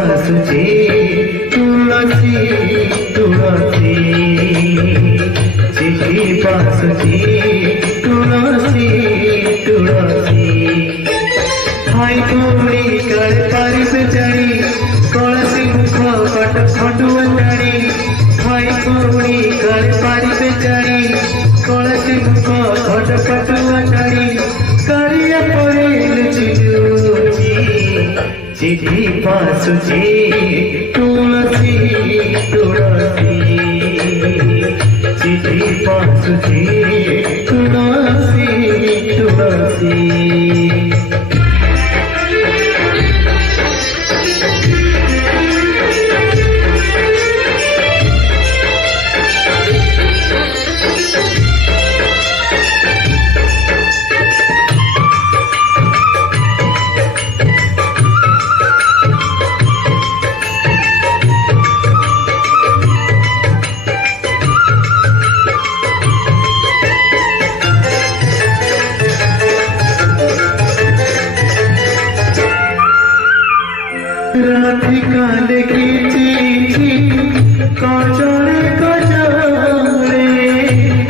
बासुचे तुलसी तुलसी चिठी बासुचे तुलसी तुलसी हाय कोड़ी कर पारिस चढ़ी कलसी मुख पट फटुआ चढ़ी हाय कोड़ी कर पारिस चढ़ी कलसी मुख पट फटुआ चढ़ी करिया पड़े चिठी बासुचे तुलसी तुलसी चिठी बासुचे तुलसी तुलसी राधिका लिखी चिठी कजरे कजरे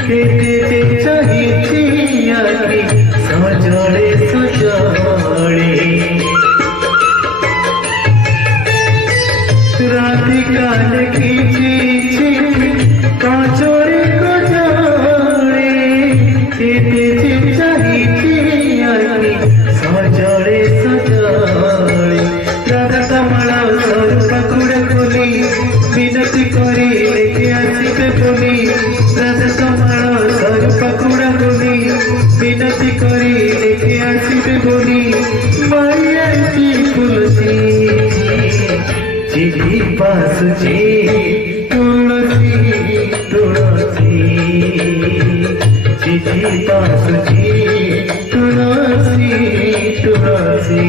केते चाहिए आखि सजड़े सजड़े राधिका लिखी चिठी कजरे कजरे केते चाहिए आखि सजड़े सजड़े कमला पकुड़ बोली विनती करी लेके आसिबे बोली राधा कमला पकुड़ बोली विनती करी लेके आसिबे बोली माया की तुलसी चिठी बासुचे तुलसी तुलसी चिठी बासुचे तुलसी तुलसी